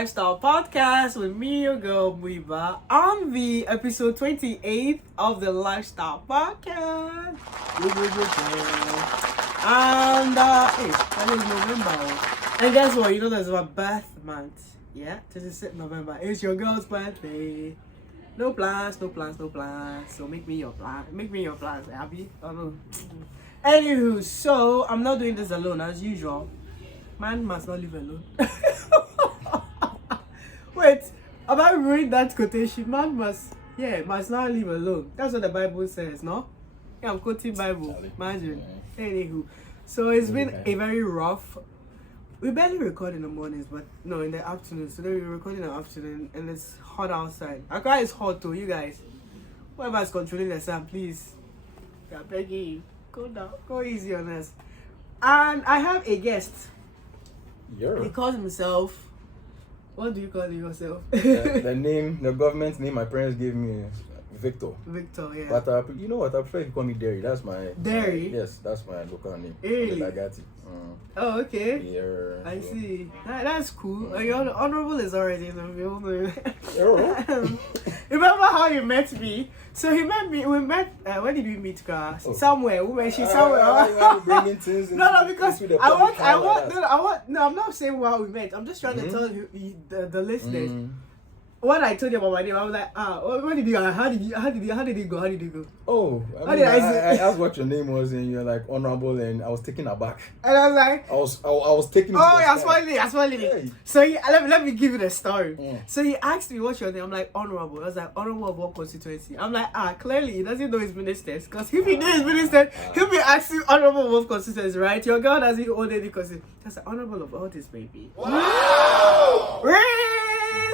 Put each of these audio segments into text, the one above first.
Lifestyle Podcast with me, your girl Muyeba, on the episode 28 of the Lifestyle Podcast. And hey, that is November. And guess what? You know that's my birth month. Yeah, 26th November. It's your girl's birthday. No plans. So make me your plans, Abby. Oh no. Anywho, so I'm not doing this alone as usual. Man must not live alone. Wait, am I reading that quotation? Man must not live alone. That's what the Bible says, no? Yeah, I'm quoting Bible. Imagine. Anywho, so it's been a very rough. We barely record in the mornings, but no, in the afternoon. So then we record in the afternoon, and it's hot outside. Accra is hot too, you guys. Whoever is controlling the sun, please. I'm begging you. Go down. Go easy on us. And I have a guest. Yeah. He calls himself. What do you call yourself? The government name my parents gave me is Victor. Victor, yeah. But you know what? I prefer to call me Derry. That's my Derry. Yes, that's my local name. Really? Oh, okay. Yeah. I see. That's cool. Your honorable is already in the building. Remember how you met me? So he met me. We met. Where did we meet, guys? Oh. Somewhere. We met. She's somewhere. Bringing things no, because I want. No, I'm not saying how we met. I'm just trying to tell you the listeners. When I told you about my name, I was like, what did you? How did it go? Oh, I asked what your name was, and you're like honorable, and I was taken aback. And I was like, I was taken. Oh, I was smiling. Hey. So let me give you the story. So he asked me what's your name. I'm like honorable. I was like honorable of what constituency? I'm like clearly he doesn't know his ministers, because if he knew his ministers, he'll be asking honorable of what constituency, right? Your girl doesn't own any constituency. That's like honorable of all this, baby. Wow.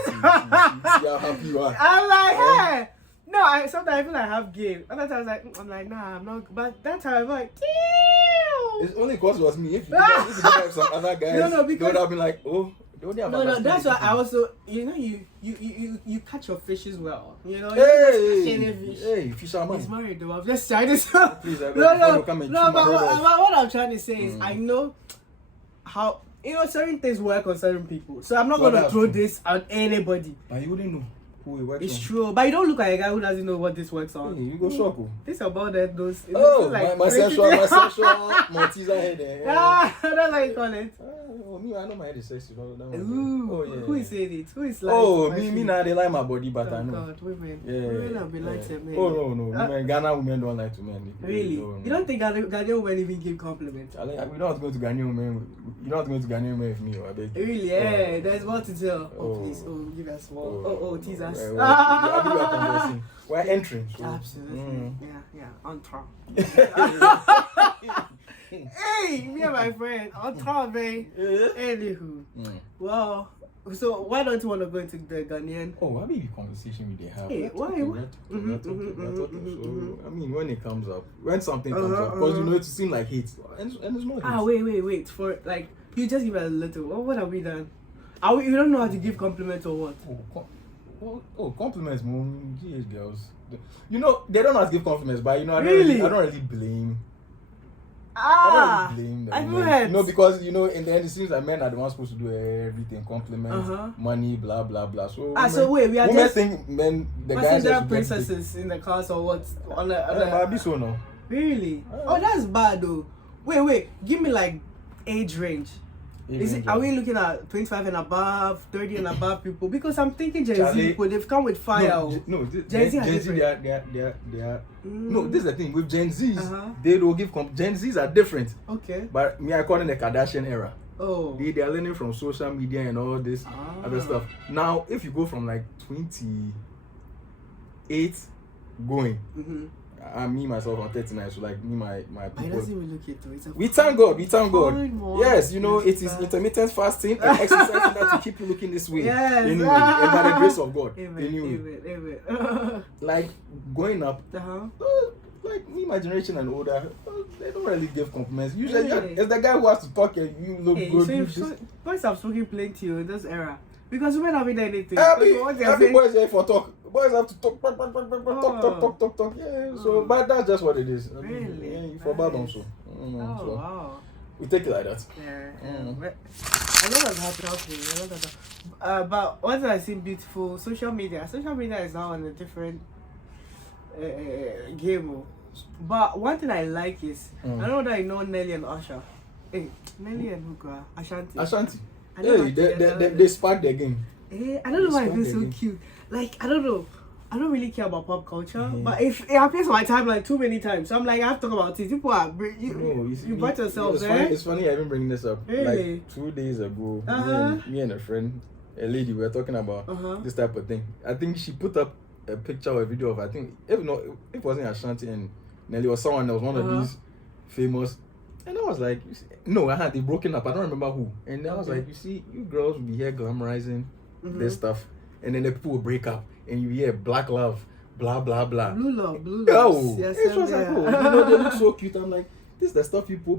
See how happy you are. I'm like, hey. No, sometimes I feel like I have game. Other times I'm like, nah, I'm not. But that time I'm like, ew. It's only because it was me. If you didn't have some other guys, no, because they would have been like, oh, they only have. No, that's why I also, you catch your fishes well. You know, hey, fisherman. He's married though. I'm just trying to say. Please, no. But what I'm trying to say is, I know how. Certain things work on certain people. So I'm not going to throw this on anybody. But you wouldn't know who it works on. It's true. But you don't look like a guy who doesn't know what this works on. Hey, you go shock. This about that those. Like my sensual Malteser head. That's how you call it. Me, I know my head is sexy. Who is saying it? Who is like? Oh, me now they like my body, but I know. God, women. Women have been like to men. Oh no. Ghana women don't like to men. Really? You don't think Ghanaian women even give compliments? We don't have to go to Ghanaian women. You don't have to go to Ghanaian women with me, I beg. Really? Yeah. There's more to tell. Please. Give us more. Tease us. We're entering. So. Absolutely. Yeah. On top. Hey, me and my friend on top, babe. Anywho, well, so why don't you want to go into the Ghanaian? Oh, what be the conversation we have? Hey, why? So, I mean, when it comes up, when something comes up, because it seems like hate, and it's not hate. Wait. For like, you just give it a little. What have we done? You don't know how to give compliments or what? Compliments, mom. GH girls. They don't know how to give compliments, but I don't really blame. I don't blame them. Because in the end it seems like men are the ones supposed to do everything, compliments, money, blah blah blah. So wait, we are women think men the guys there are princesses in the class or what? I'll be so no. Really? Oh, that's bad though. Wait, give me like age range. Are we looking at 25 and above, 30 and above people? Because I'm thinking Gen Z people, they've come with fire. Gen Z they are no, this is the thing. With Gen Zs, they don't give Gen Zs are different. Okay. But I call it the Kardashian era. Oh. They are learning from social media and all this other stuff. Now, if you go from like 28 going, me myself I'm 39, so like me my people. I doesn't even look it. We thank God. Yes, it is intermittent fasting and exercising that to keep you looking this way. Yes. Anyway, and by the grace of God. Amen. Like going up. Like me, my generation and older, they don't really give compliments. Usually, it's the guy who has to talk and you look good. So boys have spoken plenty in this era because women haven't done anything. Every boys there for talk. Boys have to talk. Yeah. So, but that's just what it is. Really? For bad also. Wow. We take it like that. Yeah. But a lot has happened. But what I see beautiful, social media is now on a different game. But one thing I like is, I don't know that you know Nelly and Usher. Hey, Nelly and Hookah, Ashanti. Hey, they sparked their game. Hey, I don't know why I feel so cute. Like, I don't know. I don't really care about pop culture, but if it appears on my timeline too many times, so I'm like, I have to talk about it. People are you brought yourselves, It's funny I've been bringing this up. Really? Like 2 days ago, me and a friend, a lady, we were talking about this type of thing. I think she put up a picture or a video of, I think, if it wasn't Ashanti and Nelly or someone else, one of these famous. And I was like, no, they broken up. I don't remember who. And I was like, you see, you girls will be here glamorizing this stuff, and then the people will break up. And you hear black love, blah blah blah. Blue love. Oh, yes, it was like, they look so cute. I'm like, this is the stuff people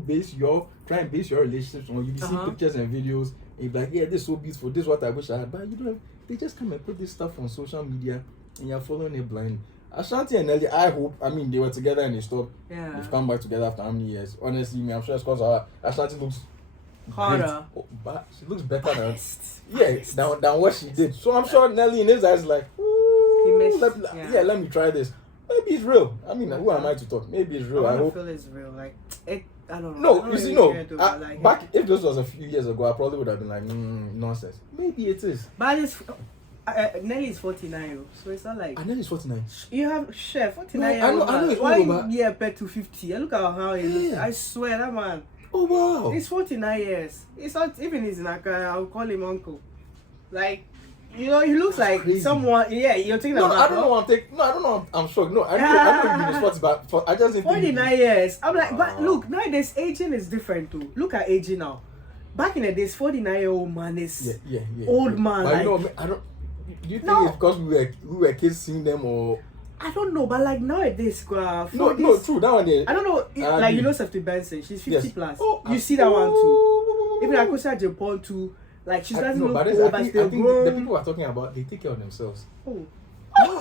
try and base your relationships on. You see pictures and videos, and you're like, yeah, this is so beautiful. This is what I wish I had. But you don't. They just come and put this stuff on social media, and you're following it blind. Ashanti and Nelly, I hope. I mean, they were together and they stopped. Yeah. They've come back together after how many years? Honestly, I'm sure it's because Ashanti looks harder. But she looks better than what she did. So I'm sure Nelly in his eyes like, let me try this. Maybe it's real. I mean, who am I to talk? Maybe it's real. I hope. Feel it's real. Like it. I don't know. No, you see, back if this was a few years ago, I probably would have been like, nonsense. Maybe it is. But it's Nelly is 49, so it's not like. Nelly is 49. You have chef 49. I know it's old, but yeah, back to 50. I look at how he looks. I swear that man. Oh wow. He's 49 years. It's not even his Naka. I'll call him uncle. Like. You know, he looks like someone. Yeah, you're thinking about. I don't know. I'm shocked. No, I know he's 40, but I just didn't 49 years. I'm like, but look, nowadays aging is different too. Look at aging now. Back in the days, 49-year-old man is old man. But like, you know, I don't. Do you think it's because we were kids seeing them or? I don't know, but like nowadays, no, true. That one. I don't know. Like you know, Benson, she's 50 plus. Oh, you see that one too. Even Akosia Japan too. Like she's not even old, but still I think the people are talking about they take care of themselves. Oh. No,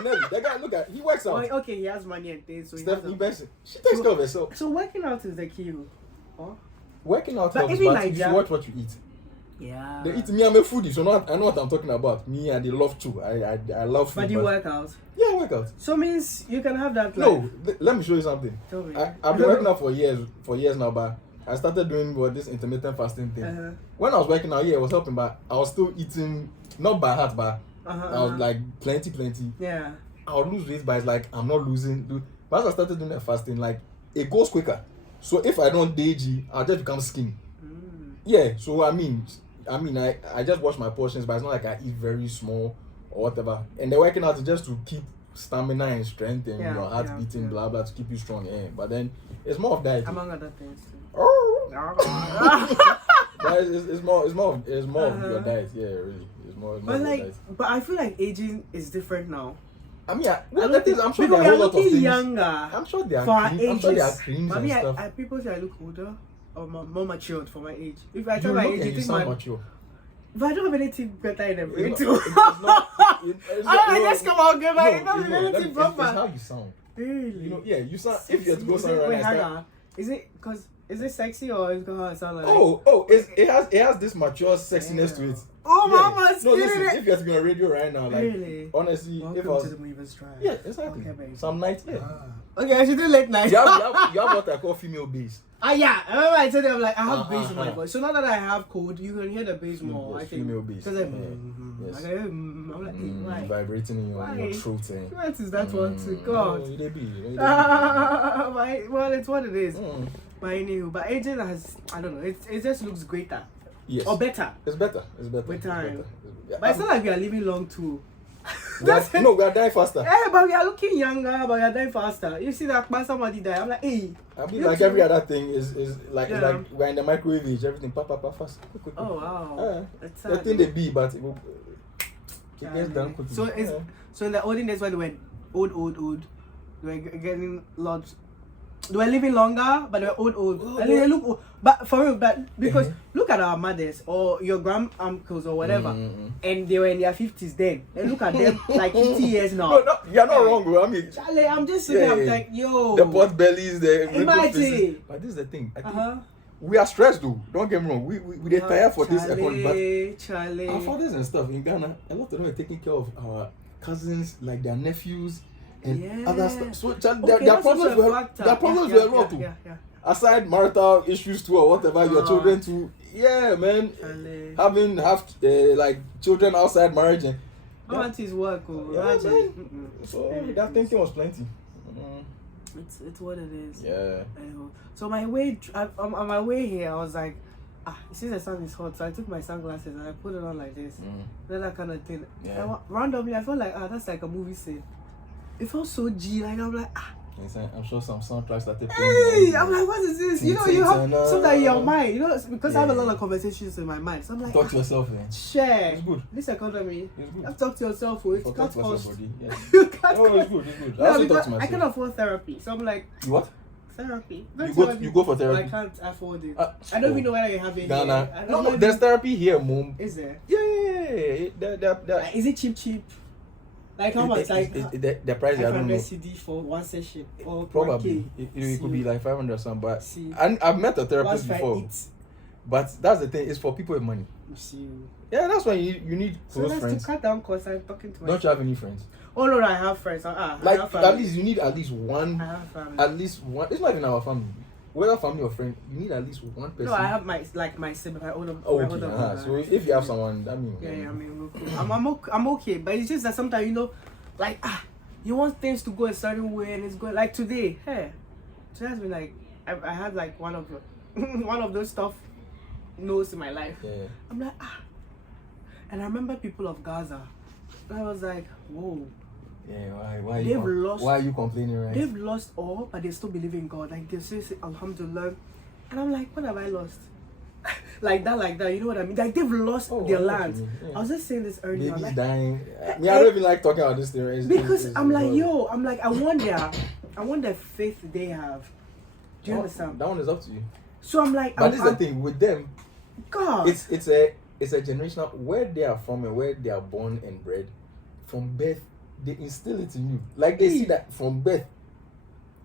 Nelly. That guy, look at he works out. Okay, he has money and things, so Stephanie Benson, she takes care of herself. So working out is the key. Huh? Working out helps, but you watch what you eat. Yeah. They eat me. I'm a foodie, so I know what I'm talking about. Me and they love too. I love food. But you work out. Yeah, I work out. So means you can have that. No, let me show you something. Tell me. I've been working out for years now, but I started doing this intermittent fasting thing. When I was working out, it was helping, but I was still eating, not by heart, but I was like plenty. Yeah. I would lose weight, but it's like I'm not losing. But as I started doing that fasting, like it goes quicker. So if I don't DG, I'll just become skinny. Yeah. So I mean, I just watch my portions, but it's not like I eat very small or whatever. And the working out is just to keep stamina and strength and your heart beating, blah blah, to keep you strong. Yeah. But then it's more of that. Among other things. But it's more of your diet, yeah, really. It's more but like, diet. But I feel like aging is different now. I mean, I'm sure there are a whole lot of things. Younger. I'm sure there are creams and stuff. People say I look older or more matured for my age. If I tell you my look age, and you think sound mature. But I don't have anything better in the brain too. Just come on, girl. I don't have anything proper. It's how you sound. Really? You know, you sound. If you have to go somewhere right now. Is it sexy or is it how it sound like? It has this mature sexiness to it. Oh, mama's no, listen, if you have to be on radio right now, like really? Honestly, welcome if I was to the Muyeba Drive. Yeah, exactly. Okay, some nights, Okay, I should do late night. You have what I call female bass. Yeah. I remember I told them like I have bass in my voice. So now that I have code, you can hear the bass more. Yes, I think female bass. Because I'm like, why? Vibrating in your throat. What is that one to God? Well, it's what it is. But anyway, but aging has, I don't know, it just looks greater. Yes. Or better. It's better. With time. But it's not like we are living long too. We are dying faster. But we are looking younger, but we are dying faster. You see that somebody die, I'm like, hey. I mean, like every other thing is like we're in the microwave age, everything fast. Quick. Oh wow. That's sad. The thing they be, but it gets done quickly. So in the olden days when they were old, they were getting lots. they were living longer, but they were old. And they look old. But for real, but because look at our mothers or your granduncles or whatever, and they were in their 50s then. And look at them like 50 years now. No, you're not wrong, bro. I mean, Charlie, I'm just saying, I'm like, yo. The pot bellies, the imagine. But this is the thing. I think we are stressed though. Don't get me wrong. We get tired for this economy. But our fathers and stuff in Ghana, a lot of them are taking care of our cousins, like their nephews and other stuff. So their problems were a lot too. Aside marital issues too or whatever, your children too. Yeah, man. Having like children outside marriage and aunties work. So that thinking was plenty. It's what it is. Yeah. So on my way here, I was like, since the sun is hot, so I took my sunglasses and I put it on like this. Then that kind of thing. Yeah. And randomly, I felt like, that's like a movie scene. It felt so G. Like I'm like, I'm sure some soundtracks started playing. Hey, I'm like, what is this? You have something in your mind, because I have a lot of conversations in my mind. So I'm like, talk to yourself, man. Share. It's good. This economy. It's good. You have to talk to yourself. It can't cost. You can't it's good. It's good. No, because I can afford therapy. So I'm like, you what? Therapy. You go for therapy? I can't afford it. I don't even know whether you have it. Ghana. No, there's therapy here, mom. Is there? Yeah. Is it cheap? Like how much? Like the price, I don't know. CD for one session or probably it could be like 500 or something. But I've met a therapist before. But that's the thing. It's for people with money. Yeah, that's why you need close friends. To cut down costs, I'm talking to myself. Don't you have any friends? Oh no, I have friends. Like at least you need at least one. I have family. At least one. It's not even our family. Whether family or friend, you need at least one person. No, I have my sibling. I own them. Oh, okay. So if you have someone, I mean. Yeah. I mean, cool. I'm okay, but it's just that sometimes like you want things to go a certain way, and it's going like today. Hey, so has been like I had like one of those stuff no's in my life. Yeah. I'm like and I remember people of Gaza. And I was like, whoa. Yeah, why are you complaining, right? They've lost all, but they still believe in God. Like they say Alhamdulillah. And I'm like, what have I lost? like that, you know what I mean? Like they've lost their land. I was just saying this earlier. Babies dying. I don't even like talking about this thing. Because I'm like, I wonder faith they have. Do you understand? That one is up to you. So I'm like, but this is the thing with them. God, it's a generational where they are from and where they are born and bred. From birth, they instill it in you. Like they see that from birth.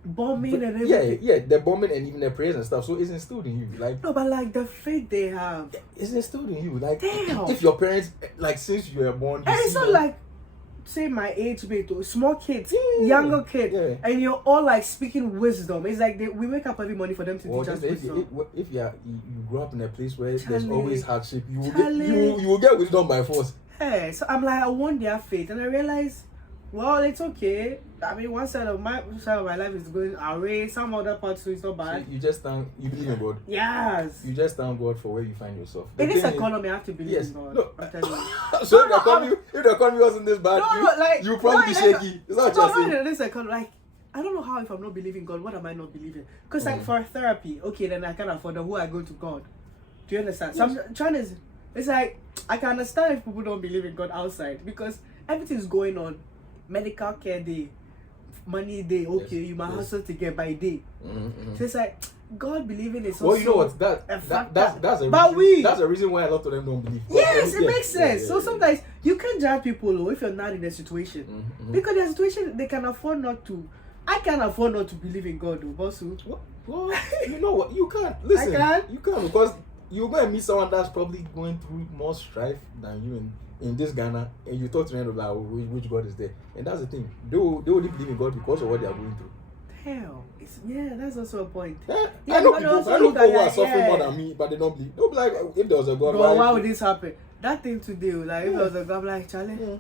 Bombing and everything. Yeah, the bombing and even the prayers and stuff. So it's instilled in you. Like no, but like the faith they have, it's instilled in you. Like damn. If your parents, like since you were born, and it's not like say my age mate or small kids, younger kids, and you're all like speaking wisdom. It's like we wake up every morning for them to teach us wisdom. If you grow up in a place where there's always hardship, you will get wisdom by force. Hey, so I'm like, I want their faith, and I realize, well, it's okay. I mean, one side of my life is going away. Some other parts, so it's not bad. So you believe in God. Yes. You just thank God for where you find yourself. In this economy, I have to believe in God. No. I'm telling you. So if the economy wasn't this bad, you probably be shaky. It's not just in this economy. Like, I don't know how if I'm not believing God, what am I not believing? Because like for therapy, okay, then I can afford who I go to God. Do you understand? So I'm trying to. It's like I can understand if people don't believe in God outside because everything's going on. Medical care day, money day, okay, you might hustle to get by day. So it's like God believing is also. Well, you know what? That's a reason why a lot of them don't believe. Yes, it makes sense. So sometimes you can't judge people if you're not in a situation because their situation they can afford not to. I can't afford not to believe in God, though, Bosu. Well, you know what? You can't. Listen, I can't. You can't because you're going to meet someone that's probably going through more strife than you in this Ghana, and you talk to them about which God is there. And that's the thing. They only believe in God because of what they are going through. Hell. That's also a point. I know people who are suffering more than me, but they don't believe. They'll be like, if there was a God, why would this happen? That thing today, like, if there was a God, I'm like, Charlie,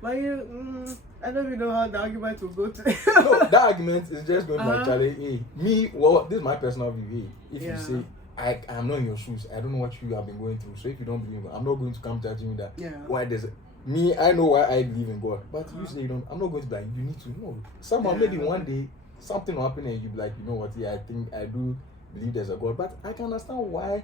why you... I don't even know how the argument will go to. No, that argument is just going like, Charlie, this is my personal view. If you say, I'm not in your shoes, I don't know what you have been going through. So if you don't believe in God, I'm not going to come judging you that. Why does it? Me, I know why I believe in God. But you say you don't, I'm not going to be like, you need to know. Somehow, maybe one day, something will happen and you'll be like, you know what, I think I do believe there's a God, but I can understand why.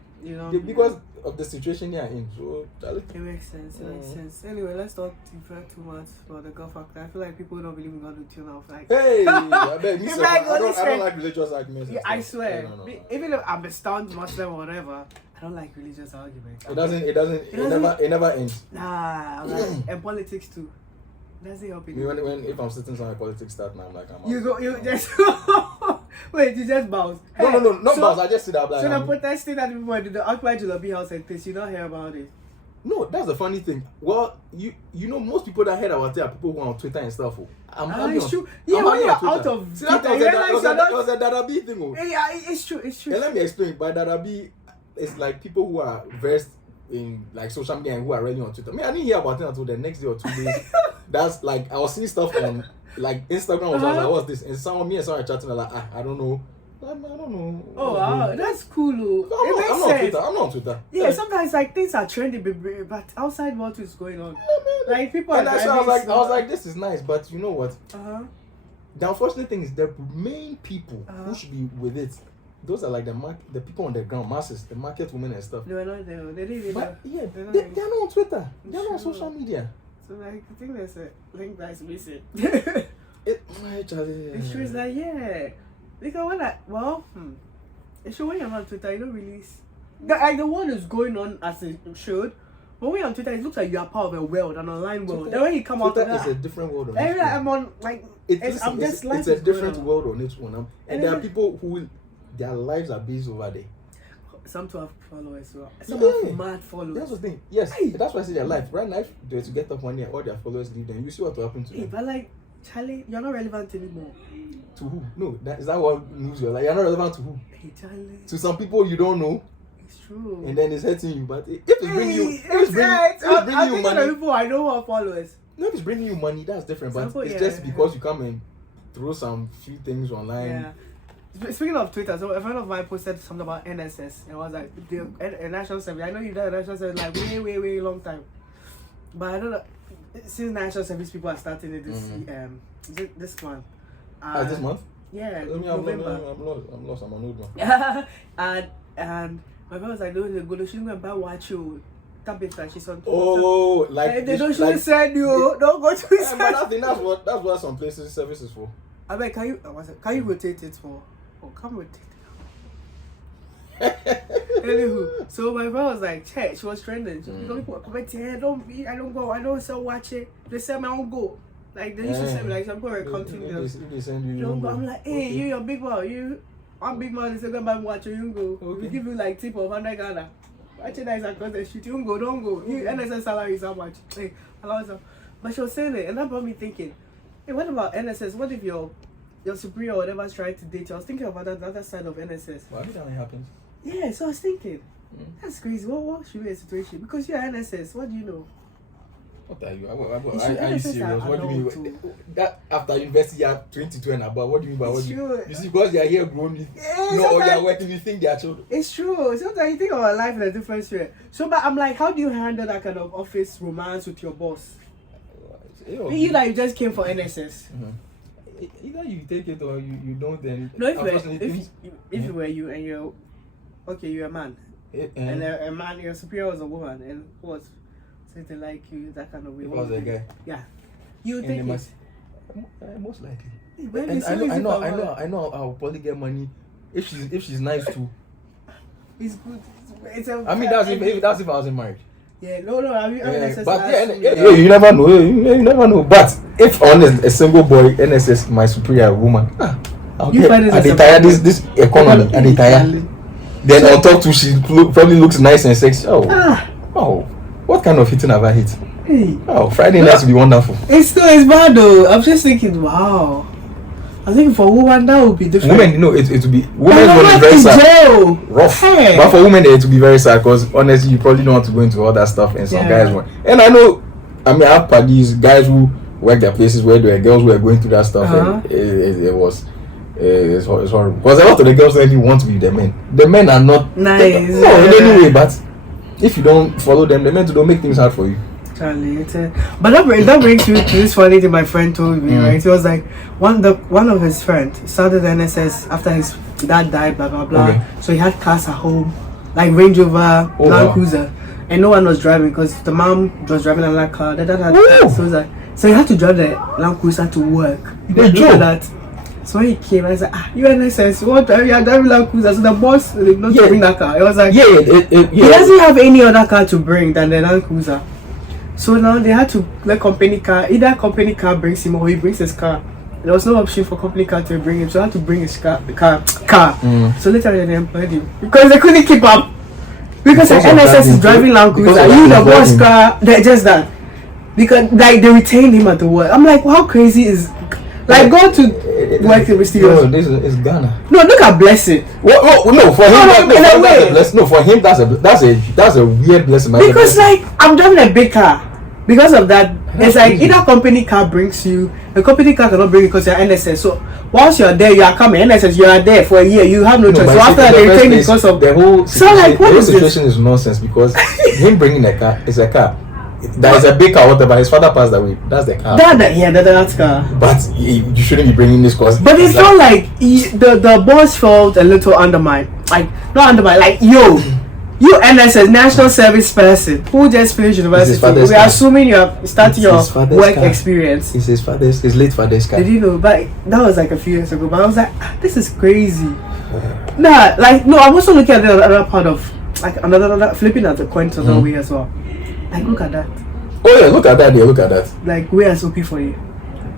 Because of the situation you're in. So it makes sense. It makes sense. Anyway, let's not defer too much for the God factor. I feel like people don't believe in God will tune off. Like, hey, I don't like religious arguments. Yeah, I swear. No. Even if I'm a staunch Muslim or whatever, I don't like religious arguments. It never ends. Nah, and politics too. That's it helping. If I'm sitting somewhere politics start now, I'm like, you just wait, you just bounce. No, not bounce. I just sit up like. So the protesting that people did the Occupy Julabi house and things, you don't hear about it. No, that's the funny thing. Well, you know most people that heard about it are people who are on Twitter and stuff. It's true. Yeah, when you're out of Twitter, it was a Darabi thing. Yeah, it's true. And let me explain. By Darabi, it's like people who are versed in like social media and who are really on Twitter. I didn't hear about it until the next day or 2 days. That's like I was seeing stuff on like Instagram. I was like, what's this? And me and someone chatting like, I don't know. I don't know. Oh wow, that's cool. I'm not on Twitter. Yeah, sometimes like things are trending, but outside what is going on? Like people are. And I was like, this is nice, but you know what? The unfortunate thing is the main people who should be with it. Those are like the people on the ground, masses, the market women and stuff. They were not there. They didn't even. But yeah, they're not on Twitter. They're not on social media. So like, I think there's a link that's missing. It's true. It's like because it's when you're on Twitter, you don't really. The world is going on as it should. But when you're on Twitter, it looks like you are part of a world, an online world. Then when you come out of that, it's a different world. I'm on like. It's a different world on its own. And there are people who their lives are based over there. Some to have followers, some have mad followers. That's the thing. Yes, that's why I say their life. Right now, if they to get up one year, all their followers leave, then you see what will happen to them. But like, Charlie, you're not relevant anymore. To who? No, is that what moves you? Like, you're not relevant to who? Hey, Charlie. To some people you don't know. It's true. And then it's hurting you. But if it's bringing you, bringing you money, people I know who are followers. No, if it's bringing you money, that's different. But it's just because you come and throw some few things online. Yeah. Speaking of Twitter, so a friend of mine posted something about NSS. It was like a national service. I know you've done a national service like way long time, but I don't know since national service people are starting it this month. This month? Yeah, November. I'm lost. I'm an old one. and my friend was like, "No, go to go and buy watch you." That she's on. Oh, like they don't should send you. Don't go to. But I think that's what some places service is for. I mean, can you rotate it for? Come with it. Anywho, so my friend was like, "Che," she was trending. People comment here, I don't go, I don't sell watch it. They send me, I don't go. Like they used to send me like some people were counting them. They send you don't go. I'm like, hey, you your big man, I'm big man. They say go buy watch, you go. Okay. We give you like tip of 100 Ghana. Watch it nice across the street. You don't go. You NSS salary is how much? Hey, allow some. But she was saying it, and that brought me thinking. Hey, what about NSS? What if your superior or whatever is trying to date you? I was thinking about the other side of NSS. Why did that happen? Yeah, so I was thinking, that's crazy. What should be a situation? Because you're NSS, what do you know? What are you? Are you serious? What do you mean? That after university, you are 22 and above. What do you mean by what you see? Because they are here grown, or they are working, you think they are children. It's true. Sometimes you think of our life in a different way. So, but I'm like, how do you handle that kind of office romance with your boss? You just came for NSS. Either you take it or you don't. Then no, if you were you and you're a man, and a man, your superior was a woman, and was something like you that kind of way. If I was a guy, yeah, you take it. Most likely. And I know I'll probably get money if she's nice too. It's good. That's if I wasn't married. Yeah, no, I mean, NSS. But you never know. You never know. But if on a single boy, NSS, my superior woman, I'll get. And they tire this economy, and they tire. Then on top too, she probably looks nice and sexy. Oh, what kind of hitting have I hit? Hey. Oh, Friday nights will be wonderful. It's bad though. I'm just thinking, wow. I think for women that would be different. Women, it would be women's one is very sad, rough. Hey. But for women, it would be very sad because honestly, you probably don't want to go into all that stuff, and some guys want. And I have parties, guys who work their places where there were girls who were going through that stuff, and it's horrible. Because a lot of the girls really want to be the men. The men are not nice. No, in any way. But if you don't follow them, the men don't make things hard for you. Charlie, but that brings me to this funny thing my friend told me, right? He was like, one of his friends started NSS after his dad died, blah blah blah. Okay. So he had cars at home, like Range Rover, Land Cruiser, and no one was driving because the mom was driving another car. The dad had cars, so he was like, so he had to drive the Land Cruiser to work. You know that. So when he came, I said, you NSS, what are you driving Land Cruiser? So the boss did not bring that car. It was like, he doesn't have any other car to bring than the Land Cruiser. So now they had to let company car, either company car brings him or he brings his car. There was no option for company car to bring him, so I had to bring his car. So later they employed him because they couldn't keep up. Because the NSS is driving Land Cruiser, you the boss car, just that. Because like they retained him at the work. I'm like, how crazy is like go to work in mysterious. No, this is Ghana. No, look at Blessing. No, for him that's a blessing. No, for him that's a weird blessing. Because like I'm driving a big car. Because of that, it's like either company car brings you, the company car cannot bring you because you're NSS. So once you're there, you are coming NSS. You are there for a year. You have no choice. So after that, they retain because of the whole situation. So like, what is this? Situation is nonsense because him bringing a car is a car. That is a big car, whatever. His father passed away. That's the car. That's car. But you shouldn't be bringing this cause. But it's not like the boss felt a little undermined. Like not undermined. Like you NSS National Service person who just finished university. We are assuming you are starting your work experience. It's his late father's car. Did you know? But that was like a few years ago. But I was like, this is crazy. No, I'm also looking at the other part of like another flipping at the coin to the way as well. Like look at that. Oh yeah, look at that. Yeah, look at that. Like we are so happy for you.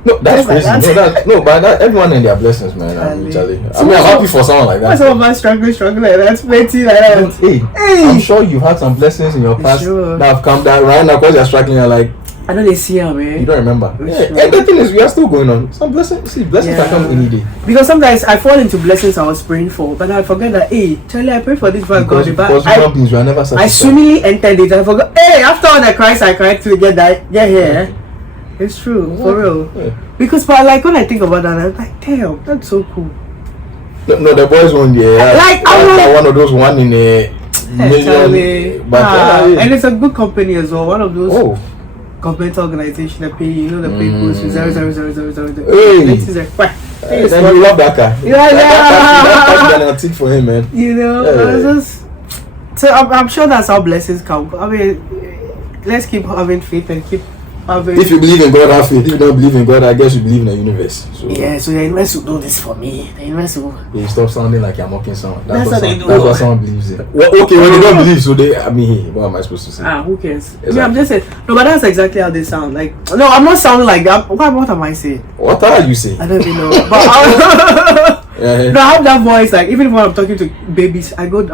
No, that's crazy. Like that. But everyone in their blessings, man. Charlie. I'm happy for someone like that. Some of us struggling like that, plenty like that. Hey, I'm sure you've had some blessings in your past that have come down right now because you're struggling. You're like, I know they see her, man. You don't remember. Yeah, and the thing is, we are still going on. Some blessings can come any day. Because sometimes I fall into blessings I was praying for, but I forget that, hey, Charlie, I prayed for this before I got it. But we are never satisfied. I swimmingly entered it. I forgot. Hey, after all the Christ I cried to get here. It's true, for real. Yeah. Because, but like when I think about that, I'm like, damn, that's so cool. No, the boys won like one of those 1 in a million. But and it's a good company as well. One of those government organization that pay, the pay goes to 0.00000. Hey, then you love that car. That's a for him, man. So I'm sure that's how blessings come. I mean, let's keep having faith and keep. If you believe in God, have faith. If you don't believe in God, I guess you believe in the universe. So yeah, so the universe will do this for me. The universe will. Yeah, stop sounding like you're mocking someone. That's what someone believes in. Well, okay, when they don't believe, so they. I mean, what am I supposed to say? Who cares? Exactly. Yeah, I'm just saying. No, but that's exactly how they sound. Like, no, I'm not sounding like that. What am I saying? What are you saying? I don't even know. But no, I have that voice. Like, even when I'm talking to babies, I go,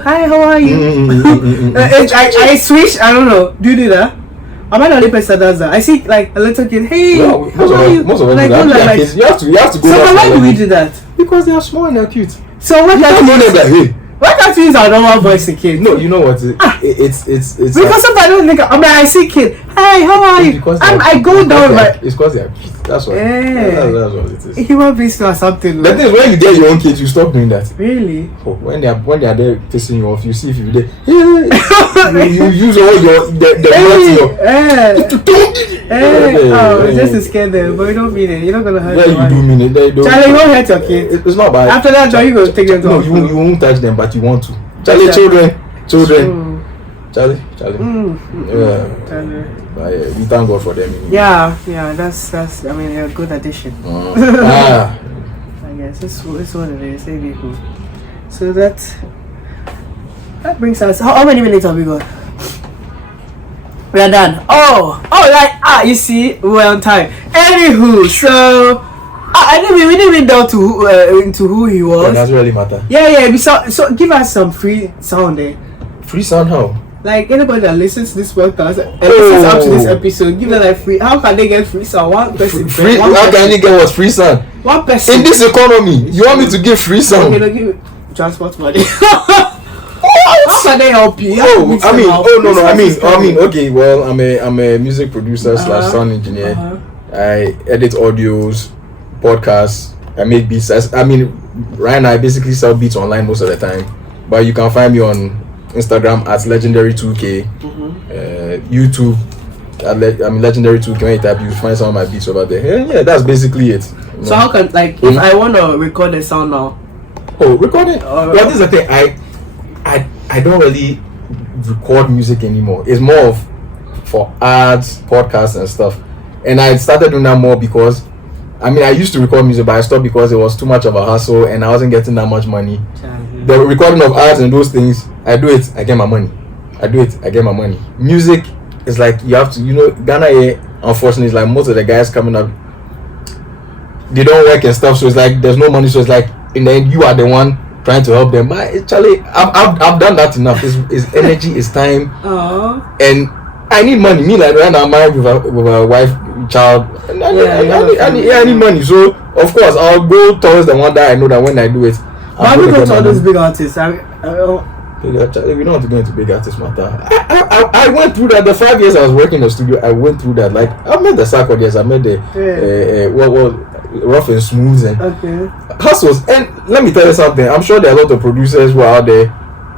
hi, how are you? I switch. I don't know. Do you do that? I'm not the only person that does that. I see like a little kid. Hey, how are you? Most of them kids. You have to go. So why do we do that? Because they are small and they're cute. So what that means? Why can't you use our normal voice in kids? No, you know what? It's because sometimes I don't think. I see kid. Hey, how are you? I go down. It's because they are cute. That's what. Yeah. That's what it is. Human beings or something. The thing is, when you get your own kids, you stop doing that. Really? Oh, when they are there pissing you off, you see if you're there. you use all just to scare them, but you don't mean it. You're not gonna hurt them. Yeah, you do mean it. Charlie, you won't hurt your kids. It's not bad. After that, you go take them to hospital. No, you won't touch them, but you want to. Charlie, children. Charlie. Yeah. Charlie. But we thank God for them. Yeah, that's. I mean, a good addition. I guess it's what it is. Maybe cool. So that brings us. How many minutes have we got? We are done. You see, we're on time. Anywho, so we didn't even down to into who he was. It doesn't really matter. Yeah. So give us some free sound there. Free sound how? Like anybody that listens to this podcast and listens up to this episode, give them like free. How can they get free sound? One person. Free. How can you get what free sound? One person. In this economy, you want me to give free sound? Okay, no, give me transport money. How can they help you? No. I mean, okay. Well, I'm a music producer / sound engineer. I edit audios, podcasts. I make beats. Right now I basically sell beats online most of the time. But you can find me on Instagram at legendary2k, YouTube Legendary 2. When you type, you find some of my beats over there. Yeah, that's basically it. So how can if I want to record a sound now? Oh, recording. Well, this is the thing. I don't really record music anymore. It's more of for ads, podcasts, and stuff. And I started doing that more because, I used to record music, but I stopped because it was too much of a hassle and I wasn't getting that much money. The recording of ads and those things, I do it, I get my money. I do it, I get my money. Music is like you have to, Ghana here, unfortunately, is like most of the guys coming up, they don't work and stuff, so it's like there's no money, so it's like in the end you are the one trying to help them. But Charlie, I've done that enough. It's energy, it's time, and I need money. Me like right now, I'm married with a wife, child. I need money. So of course I'll go towards the one that I know that when I do it. Why we go to all those big artists? We don't have to go into big artist matter. I went through that. The 5 years I was working in the studio, I went through that. Like I met the Sarkodie, I met the Rough and Smooth and hustles. And let me tell you something. I'm sure there are a lot of producers who are out there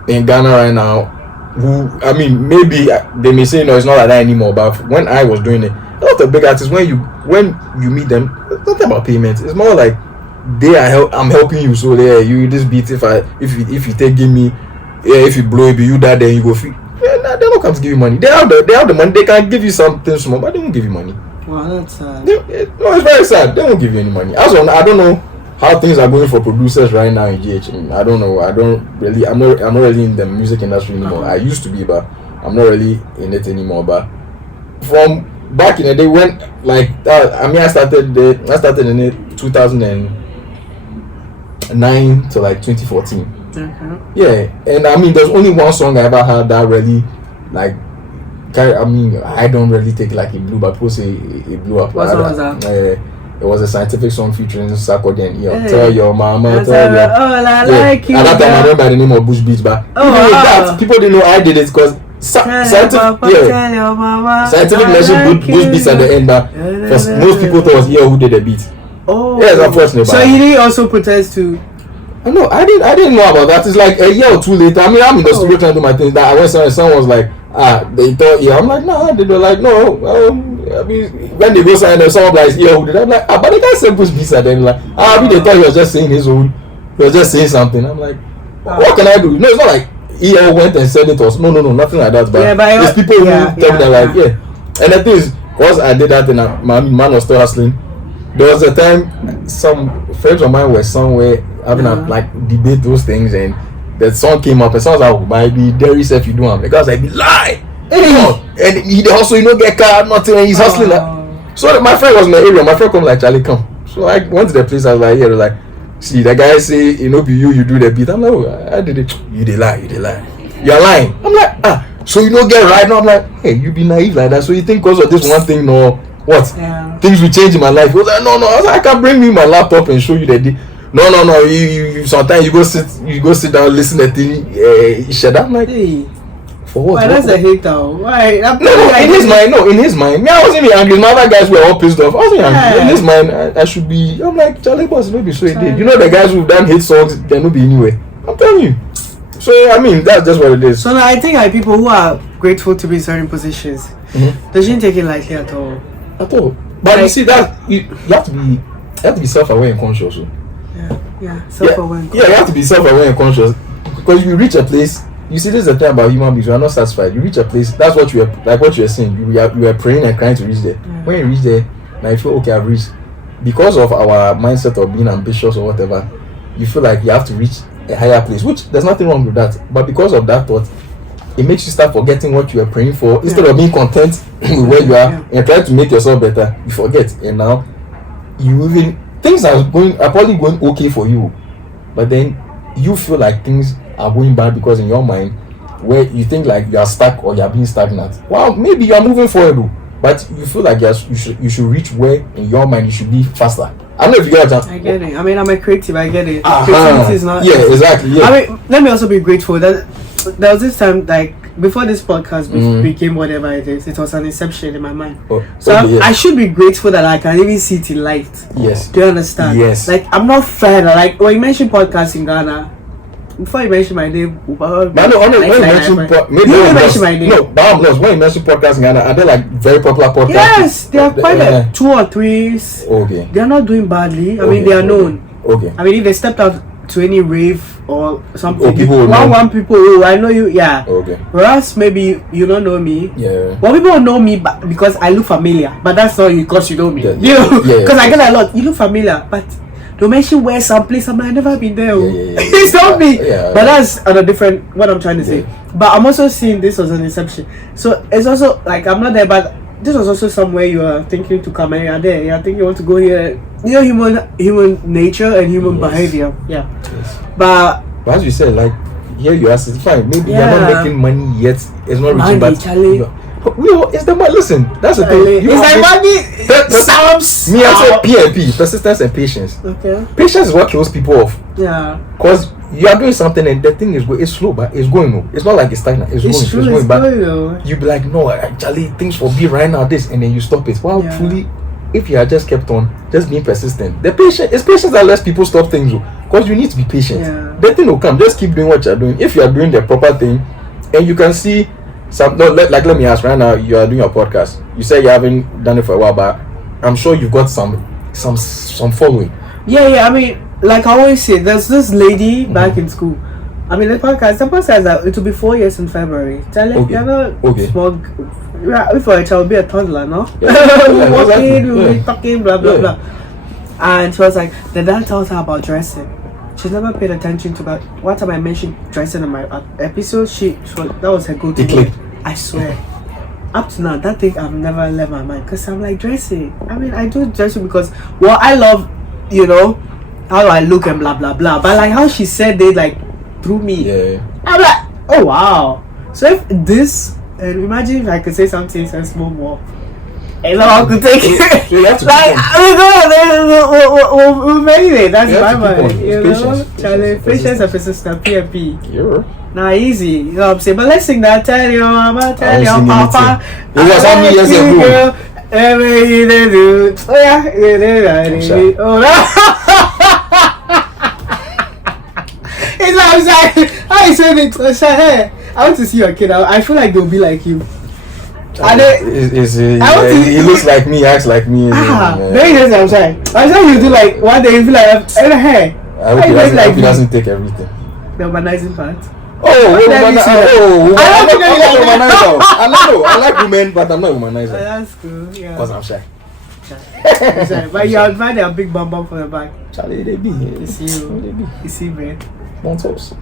in Ghana right now who, maybe they may say no, it's not like that anymore. But when I was doing it, a lot of big artists, when you meet them, it's not about payment. It's more like I'm helping you. So you this beat. If you take give me. Yeah, if you blow it, you that, then you go free. They're not come to give you money. They have the money. They can give you something small, but they won't give you money. Wow, that's sad. No, it's very sad. They won't give you any money. Also, I don't know how things are going for producers right now in GH. I don't know. I'm not really in the music industry anymore. I used to be, but I'm not really in it anymore. But from back in the day when I started in it 2009 to like 2014. Yeah, and there's only one song I ever heard that really I don't really take like it blew, but people say it blew up. What song was that? It was a scientific song featuring Sarkodie and Eo. Tell your mama, tell your. Like you. At that time I remember the name of Bush Beats, but that people didn't know I did it because scientific mentioned Bush Beats at the end, but most people thought it was Eo who did the beat. Oh, yes, unfortunately. So he didn't also protest to. No, I didn't know about that. It's like a year or two later. I'm in the studio trying to do my things. That I went somewhere, someone was like, they thought, I'm like, no, they were like, no. When they go sign, someone like, who did? I'm like, but the guy said Bush Beats at them. Like, they thought he was just saying his own. He was just saying something. I'm like, what can I do? No, it's not like he went and said it was no, nothing like that. But there's people who tell me that like, And the thing is, because I did that, and my man was still hustling. There was a time some friends of mine were somewhere having a debate those things, and the song came up and someone was like, maybe Derry said if you do them. The guy was like, lie! And he also get car, nothing, and he's hustling. So my friend was in the area, my friend come like, Charlie, come. So I went to the place, I was like, like, see, the guy say, be you do the beat. I'm like, oh, I did it. You did lie. You're lying. I'm like, so you don't get right now? I'm like, hey, you be naive like that. So you think because of this one thing, no, what? Yeah. Things will change in my life. He was like, no. I was like, I can bring me my laptop and show you the day. No. You sometimes you go sit down, listen to the thing, shut up. I'm like, hey, for what? Why that's a hater? Why? In his mind. Me, I wasn't even angry. My other guys were all pissed off. I wasn't angry. In his mind, I should be. I'm like, Charlie Boss, no be so it did. You know the guys who've done hit songs, they no be anyway. I'm telling you. So that's just what it is. So now I think people who are grateful to be in certain positions, they shouldn't take it lightly at all. But you see that you have to be self-aware and conscious. Yeah, self-aware. You have to be self-aware and conscious because you reach a place. You see, this is the thing about human beings. We are not satisfied. You reach a place. That's what you are saying. You are praying and crying to reach there. Yeah. When you reach there, now you feel okay. I've reached. Because of our mindset of being ambitious or whatever, you feel like you have to reach a higher place. Which there's nothing wrong with that. But because of that thought, it makes you start forgetting what you are praying for. Instead of being content with where you are and trying to make yourself better, you forget. And now things are probably going okay for you, but then you feel like things are going bad because in your mind, where you think like you are stuck or you are being stagnant. Well, maybe you are moving forward, but you feel like you should reach where in your mind you should be faster. I don't know if you get it. I get it. I'm a creative. I get it. Creativity is not. Yeah, exactly. Yeah. Let me also be grateful that there was this time before this podcast became whatever it is. It was an inception in my mind. I should be grateful that I can even see it in light. Yes. Do you understand? Yes. Like I'm not fed. Like when you mentioned podcasts in Ghana, Before you mention my name, But I know when you mention my name. No, but I'm lost. When you mention podcasts in Ghana, are they like very popular podcasts? Yes, they are quite like 2 or 3. Okay. They are not doing badly. I mean, they are known. Okay. I mean, if they stepped out to any rave or something, people one people, oh, I know you, yeah. Okay. Whereas maybe you don't know me. Yeah. Well, people know me because I look familiar, but that's not because you know me. Yeah. Because I get a lot. You look familiar, but don't mention where someplace. I've never been there. It's not me. But that's on a different. What I'm trying to say. But I'm also seeing this as an inception. So it's also like I'm not there, but this was also somewhere you are thinking to come and you're there. You're thinking you want to go here. You know, human nature and human behavior. Yeah. Yes. But as you said, like here you are, it's fine. Maybe you're not making money yet. It's not reaching, but it's the money. Listen, that's the thing. It's like money. Sounds. Me, I say PMP, persistence and patience. Okay. Patience is what kills people off. Yeah. Because you are doing something and the thing is it's slow, but it's going. It's not like it's stagnant. It's going. But you be like, no, actually, things will be right now. This, and then you stop it. Wow, truly. If you had just kept on, just being persistent, it's patience that lets people stop things. Because you need to be patient. Yeah. The thing will come. Just keep doing what you're doing. If you are doing the proper thing, and you can see some. No, let me ask right now. You are doing your podcast. You say you haven't done it for a while, but I'm sure you've got some following. Yeah. I mean, like I always say, there's this lady back in school. I mean, the podcast that it will be 4 years in February. Tell her you're not small. If a child will be a toddler, no? Walking, we'll be talking, blah blah blah. And she was like, the dad tells her about dressing. She's never paid attention to that. One time I mentioned dressing in my episode, that was her go-to. It clicked. I swear. Up to now, that thing I've never left my mind. Because I'm like, dressing. I mean, I do dressing because, well, I love, how I look and blah blah blah. But like how she said it, like, through me. Yeah. I'm like, oh wow. So if this, and imagine if I could say something so small more. And now I could take it. Like, we'll make it. That's my mind. Patience and persistence, PMP. Yeah. Nah, easy. You know what I'm saying? But let's sing that. Tell your mama, tell your papa. It was how many years ago? Everything they do. Oh yeah. Oh no. It's like, I'm sorry. How you saying it? Hey, I want to see your kid. I feel like they'll be like you. He looks like me, acts like me. Very nice. I'm sorry. I'm sorry you do like one day you feel like hey. I hope he doesn't take everything. The humanizing part. I like women, but I'm not a womanizer. That's cool. Yeah. Because I'm shy. But you admire their big bum bum for the back. Charlie, they be. You see, man. Don't toast.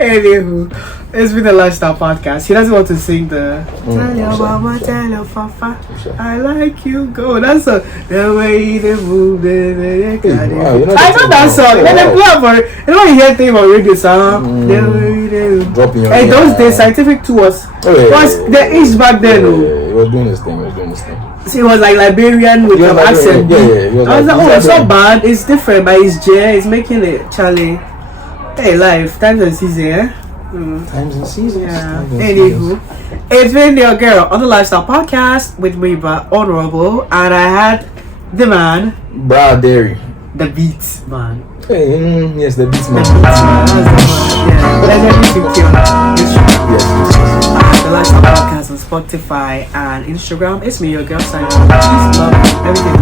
Anywho, it's been the Lifestyle Podcast. He doesn't want to sing the tell your mama, tell your papa, I like you. Go. That's the way they move. I know that song. When they play for it, you know when you hear things on radio, song. Dropping your hey, those days, Scientific too was the age back then. He was doing his thing. See, it was like Liberian with an accent. I was like, it's not bad. It's different, but it's It's making it, Charlie. Hey, life, times and seasons, yeah? Times and seasons. Yeah. Anywho, it's been your girl on the Lifestyle Podcast with Muyeba, Honorable, and I had the man, Derry. The Beats man. Hey, yes, the Beats man. That's the Lifestyle Podcast on Spotify and Instagram. It's me, your girl, signing off. Peace, love, everything.